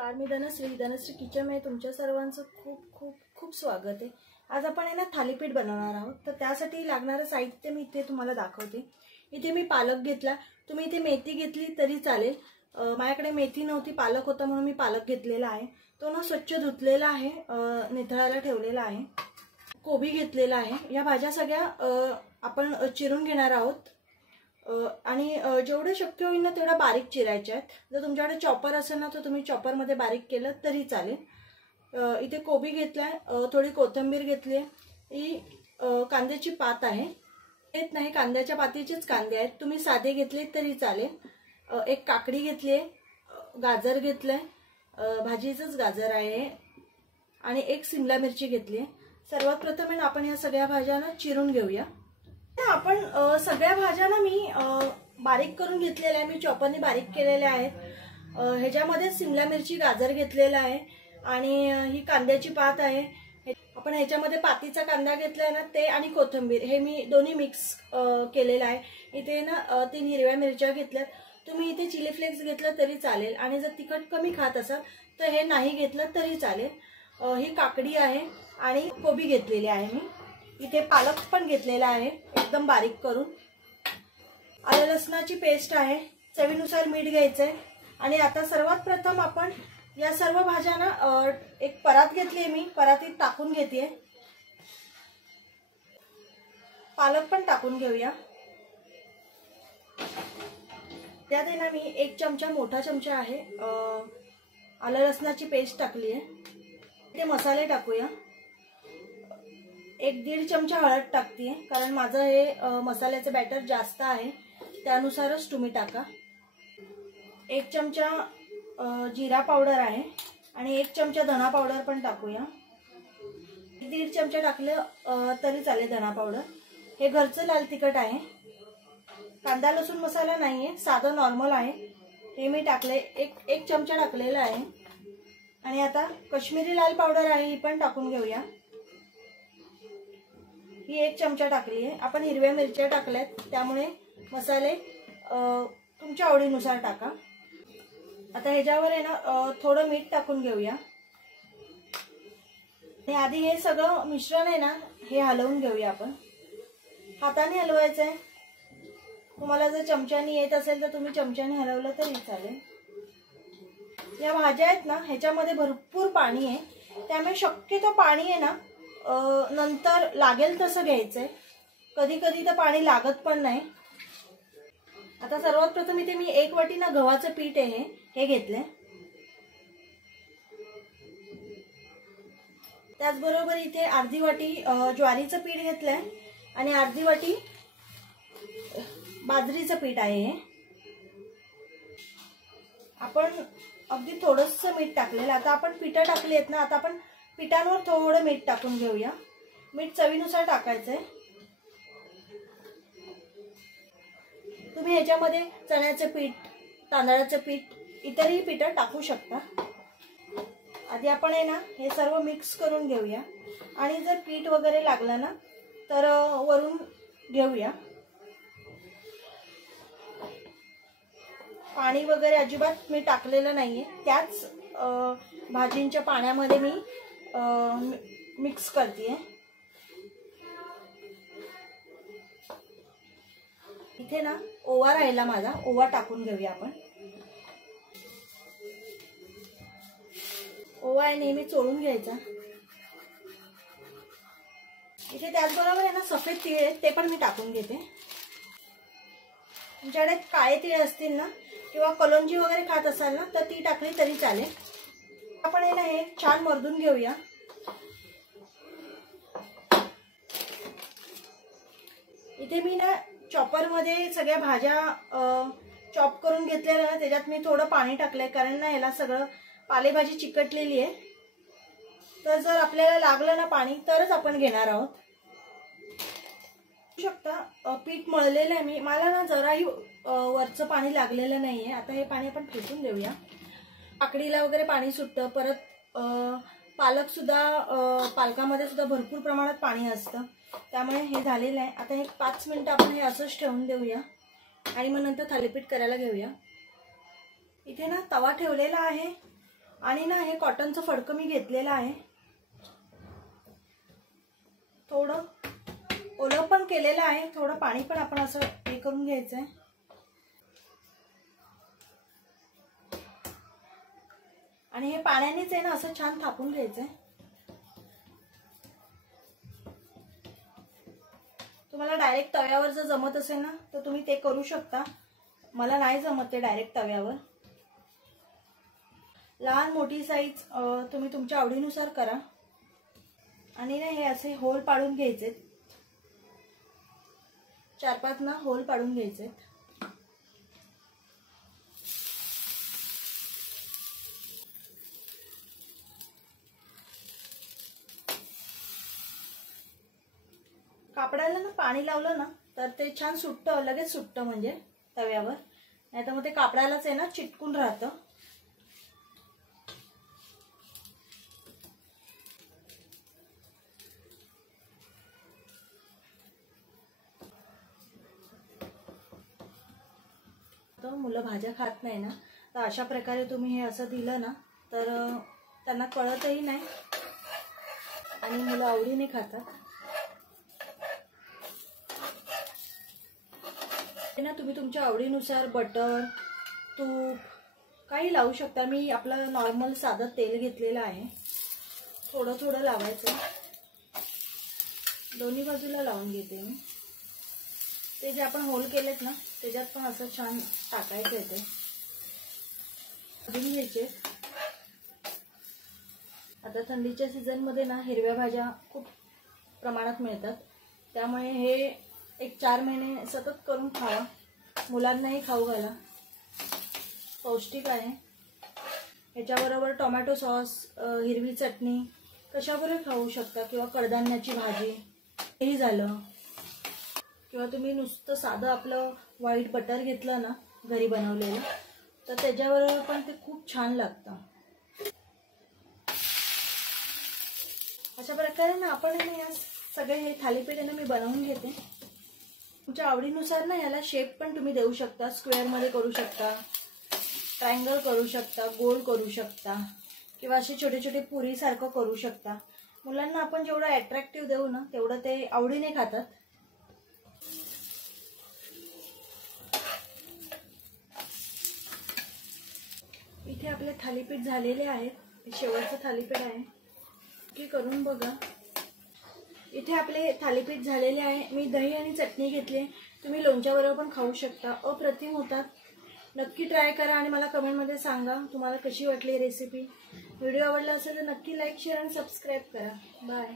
नमस्कार, मी धनश्री किचनमध्ये तुमच्या सर्वांचं खूप खूप खूप स्वागत आहे। आज आपण आहे ना थालीपीठ बनवणार आहोत। तर त्यासाठी लागणारे साहित्य मी इथे तुम्हाला दाखवते। इथे मी पालक घेतला, तुम्ही इथे मेथी घेतली तरी चालेल। माझ्याकडे मेथी नव्हती, पालक होता म्हणून मी पालक घेतलेला आहे। तो ना स्वच्छ धुतलेला आहे, निथळायला ठेवलेला आहे। कोबी घेतलेला आहे। या भाज्या सगळ्या आपण चिरून घेणार आहोत आणि जेवढे शक्य होईल ना तेवढा बारीक चिरायचे आहेत। जर तुमच्याकडे चॉपर असेल ना तर तुम्ही चॉपर मध्ये बारीक केलं तरी चालेल। इथे कोबी घेतलाय, थोडी कोथिंबीर घेतली, ही कांद्याची पात आहे। येत नाही, कांद्याच्या पातीचेच कांदे आहेत, तुम्ही साधे घेतले तरी चालेल। एक काकडी घेतली, गाजर घेतलंय, भाजीचंच गाजर आहे, आणि एक शिमला मिरची घेतली। सर्वात प्रथम आपण या सगळ्या भाज्यांना चिरून घेऊया। आपण सगळ्या भाज्या ना मी बारीक करून घेतलेल्या आहे, मी चॉपरने बारीक केलेल्या आहेत। ह्याच्यामध्ये शिमला मिरची, गाजर घेतलेला आहे आणि ही कांद्याची पात आहे। आपण ह्याच्यामध्ये पातीचा कांदा घेतलाय ना ते, आणि कोथिंबीर, हे मी दोन्ही मिक्स केलेलं आहे। इथे ना 3 हिरव्या मिरच्या घेतल्यात, तुम्ही इथे चिली फ्लेक्स घेतलं तरी चालेल, आणि जर तिखट कमी खात असाल तर हे नाही घेतलं तरी चालेल। ही काकडी आहे आणि कोबी घेतलेली आहे मी। इथे पालक पण घेतलेला आहे एकदम बारीक करून। आलं लसणाची पेस्ट आहे, चवीनुसार मीठ घ्यायचंय। आणि आता सर्वात प्रथम आपण या सर्व भाज्यांना एक परात घेतली, मी परातीत टाकून घेते। पालक पण टाकून घेऊया। त्यात आहे ना मी 1 चमचा, मोठा चमचा आहे, आलं लसणाची पेस्ट टाकली आहे। इथे मसाले टाकूया। 1-1.5 चमचा हळद टाकते, कारण माझं हे मसाल्याचं बॅटर जास्त आहे, त्यानुसारच तुम्ही टाका। 1 चमचा जिरा पावडर आहे आणि 1 चमचा धना पावडर पण टाकूया। 1-1.5 चमचा टाकलं तरी चालेल धना पावडर। हे घरचं लाल तिखट आहे, कांदा लसूण मसाला नाहीये, साधं नॉर्मल आहे, हे मी टाकले। 1 चमचा टाकलेला आहे। आणि आता काश्मीरी लाल पावडर आहे, ही पण टाकून घेऊया। ही 1 चमचा टाकली आहे। आपण हिरव्या मिरच्या टाकल्यात, त्यामुळे मसाले तुमच्या आवडीनुसार टाका। आता ह्याच्यावर आहे ना थोडं मीठ टाकून घेऊया। आणि आधी हे सगळं मिश्रण आहे ना हे हलवून घेऊया। आपण हाताने हलवायचं आहे, तुम्हाला जर चमच्याने येत असेल तर तुम्ही चमच्याने हलवलं तरी चालेल। या भाज्या आहेत ना ह्याच्यामध्ये भरपूर पाणी आहे, त्यामुळे शक्यतो पाणी आहे ना नंतर लागेल तसं घ्यायचंय, कधी कधी तर पाणी लागत पण नाही। आता सर्वात प्रथम इथे मी 1 वाटी ना गव्हाचं पीठ आहे हे घेतलंय। त्याचबरोबर इथे अर्धी वाटी ज्वारीचं पीठ घेतलंय आणि अर्धी वाटी बाजरीचं पीठ आहे हे। आपण अगदी थोडंसं मीठ टाकलेलं। आता आपण पिठं टाकली आहेत ना, आता आपण पिठांवर थोडं मीठ टाकून घेऊया। मीठ चवीनुसार टाकायचंय। तुम्ही ह्याच्यामध्ये चण्याचं पीठ, तांदळाचं पीठ, इतरही पिठं टाकू शकता। आधी आपण आहे ना हे सर्व मिक्स करून घेऊया, आणि जर पीठ वगैरे लागलं ना तर वरून घेऊया। पाणी वगैरे अजिबात मी टाकलेलं नाहीये, त्याच भाजींच्या पाण्यामध्ये मी मिक्स करते। इथे ना ओवा राहिला माझा, ओवा टाकून घेऊया आपण। ओवा आहे नेहमी चोळून घ्यायचा। इथे त्याचबरोबर आहे ना सफेद तीळ आहेत, ते पण मी टाकून घेते। तुमच्याकडे काळे तीळ असतील ना किंवा कलोंजी वगैरे खात असाल ना तर ती टाकली तरी चालेल। आपण आहे ना हे छान मर्दून घेऊया। इथे मी ना चॉपर मध्ये सगळ्या भाज्या चॉप करून घेतलेल्या ना, त्याच्यात मी थोडं पाणी टाकलंय, कारण ना ह्याला सगळं पालेभाजी चिकटलेली आहे, तर जर आपल्याला लागलं ना पाणी तरच आपण घेणार आहोत। शकता पीठ मळलेलं आहे मी, मला ना जराही वरचं पाणी लागलेलं नाहीये। आता हे पाणी आपण फेकून देऊया। काकडीला वगैरे पाणी सुटतं, परत पालक सुद्धा, पालकामध्ये सुद्धा भरपूर प्रमाणात पाणी असतं, त्यामुळे हे झालेलं आहे। आता 5 मिनिटं आपण हे असंच ठेवून देऊया आणि मग नंतर थालीपीठ करायला घेऊया। इथे ना तवा ठेवलेला आहे, आणि ना हे कॉटनचं फडकं मी घेतलेलं आहे, थोडं ओलं पण केलेलं आहे, थोडं पाणी पण आपण असं हे करून घ्यायचंय आणि हे पाण्यानेच आहे ना असं छान थापून घ्यायचंय। तुम्हाला डायरेक्ट तव्यावर जर जमत असेल ना तर तुम्ही ते करू शकता, मला नाही जमत ते डायरेक्ट तव्यावर। लहान मोठी साईज तुम्ही तुमच्या आवडीनुसार करा आणि ना हे असे होल पाडून घ्यायचे, 4-5 ना होल पाडून घ्यायचे। कापडाला ना पाणी लावलं ना तर ते छान सुटतं, लगेच सुटतं म्हणजे तव्यावर, नाही तर मग ते कापडालाच आहे ना चिटकून राहतं। तर मुलं भाज्या खात नाही ना, तर अशा प्रकारे तुम्ही हे असं दिलं ना तर त्यांना कळतही नाही आणि मुलं आवडीने खातात। ना तुम्ही तुमच्या आवडीनुसार बटर, तूप काही लावू शकता। मी आपलं नॉर्मल साधं तेल घेतलेलं आहे, थोडं थोडं लावायचं, दोन्ही बाजूला लावून घेते मी। ते जे आपण होल केलेत ना त्याच्यात पण असं छान टाकायचं आहे, ते भाजून घ्यायचे। आता थंडीच्या सीझनमध्ये ना हिरव्या भाज्या खूप प्रमाणात मिळतात, त्यामुळे हे 1-4 महिने सतत करून खावा, मुलांनाही खाऊ घाला, पौष्टिक आहे। याच्याबरोबर टोमॅटो सॉस, हिरवी चटणी कशाबरोबर खाऊ शकता, किंवा कडधान्याची भाजी हेही झालं, किंवा तुम्ही नुसतं साधं आपलं व्हाईट बटर घेतलं ना घरी बनवलेलं तर त्याच्याबरोबर पण ते खूप छान लागतं। अशा प्रकारे ना आपण या सगळे हे थालीपीठ मी बनवून घेते। तुमच्या आवडीनुसार ना याला शेप पण तुम्ही देऊ शकता, स्क्वेअर मध्ये करू शकता, ट्रायंगल करू शकता, गोल करू शकता, किंवा असे छोटे छोटे पुरी सारखं करू शकता। मुलांना आपण जेवढं अट्रॅक्टिव्ह देऊ ना तेवढं ते आवडीने खातात। इथे आपले थालीपीठ झालेले आहेत, शेवटचं थालीपीठ आहे, की करून बघा। इथे आपले थालीपीठ झालेले आहे, मी दही आणि चटणी घेतली, तुम्ही लोणच्याबरोबर पण खाऊ शकता, अप्रतिम होतात। नक्की ट्राय करा आणि मला कमेंटमध्ये सांगा तुम्हाला कशी वाटली रेसिपी। व्हिडिओ आवडला असेल तर नक्की लाईक, शेअर आणि सबस्क्राईब करा। बाय।